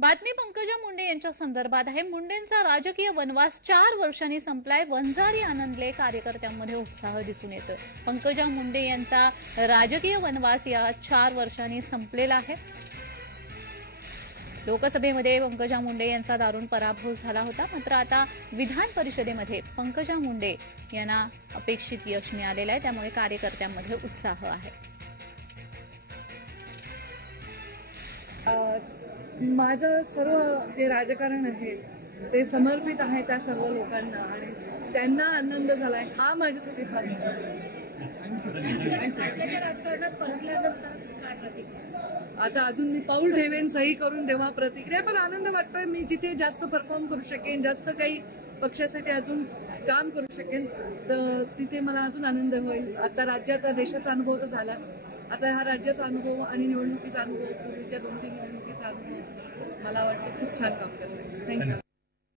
बातमी पंकजा मुंडे यांच्या संदर्भात आहे। मुंडेंचा राजकीय वनवास 4 वर्षांनी संपलाय। वंजारी आनंदले कार्यकर्त्यांमध्ये उत्साह दिसून येतोय। पंकजा मुंडे यांचा राजकीय वनवास या 4 वर्षांनी संपलेला आहे। लोकसभेमध्ये पंकजा मुंडे यांचा दारुण पराभव झाला होता, मात्र आता विधान परिषदेमध्ये पंकजा मुंडे यांना अपेक्षित यश मिळालेलं आहे, त्यामुळे कार्यकर्त्यांमध्ये उत्साह आहे। माझं सर्व जे राजकारण आहे ते समर्पित आहे त्या सर्व लोकांना आणि त्यांना आनंद झालाय हा माझ्यासाठी फार राजकारणात परतल्यानंतर काय प्रतिक्रिया? आता अजून मी पाऊल ठेवेन, सही करून तेव्हा प्रतिक्रिया, पण आनंद वाटतोय। मी जिथे जास्त परफॉर्म करू शकेन, जास्त काही पक्षासाठी अजून काम करू शकेन, तर तिथे मला अजून आनंद होईल। आता राज्याचा देशाचा अनुभव तर झालाच, आता हा राज्याचा अनुभव आणि निवडणुकीचा अनुभव, पूर्वीच्या 2-3 निवडणुकीचा अनुभव मला वाटतं खूप छान काम करतोय। थँक्यू।